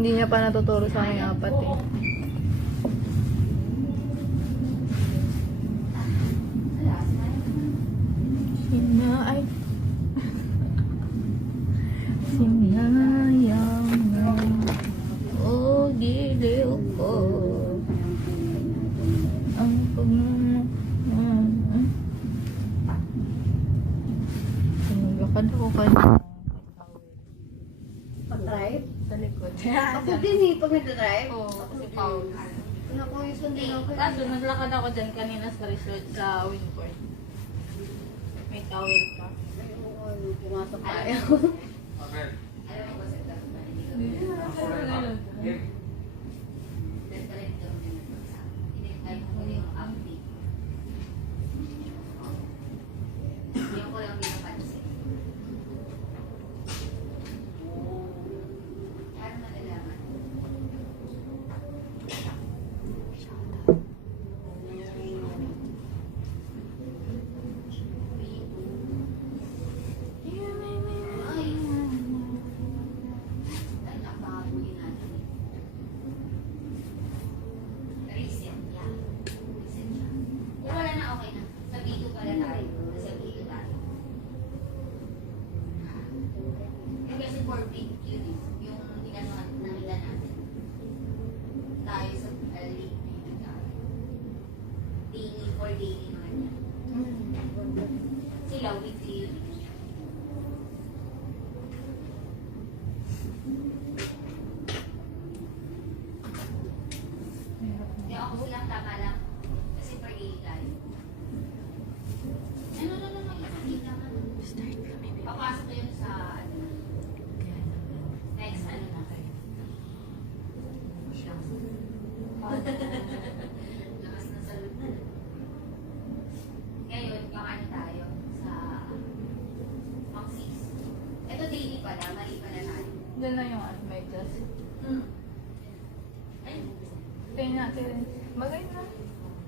Hindi niya pa natuturo sa aking apat eh. Sina ay sinayang na o diliw ko ang lakad ako kanina. Pag-drive? Sa likod. Ako din eh, pag nag-drive. Oo, kasi Paul. Naku, yung sundin ako. Kaso naglakad ako dyan kanina sa resort sa Windport. May towel pa. Ayun, pumasok tayo. Sila weekly yun. Hindi ako silang tama lang. Kasi per day tayo. Ano. Start kami. Papasok ko yun sa ano. Next ano na kayo. Lakas na salud na. Ngayon, ano tayo sa Maxis. Ito daily pala, mali pala tayo. Doon na yung admittance. Ay, Kaya natin. Bagay na.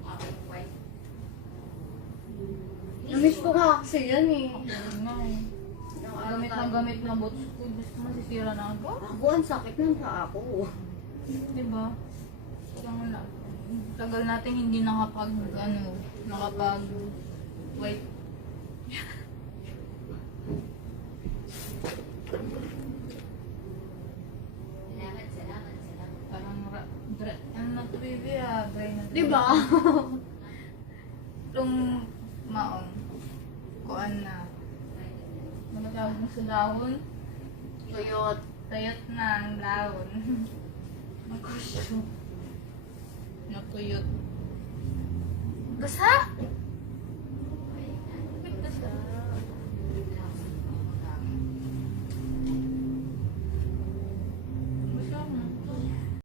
okay, white. Namiss ko nga kasi yan eh. Ayun na eh. Gamit na boots ko. Gusto masisira na ako. Ako, ang sakit ng paa ko. Diba? Yung tagal natin hindi nakapag white. Salamat. Parang ano na to baby ah. Dry na to. Diba? Itong maong. Kuan na. Ano tawag mo sa dahon? Tuyot. Tuyot na ang dahon. Nakuyot. Basa!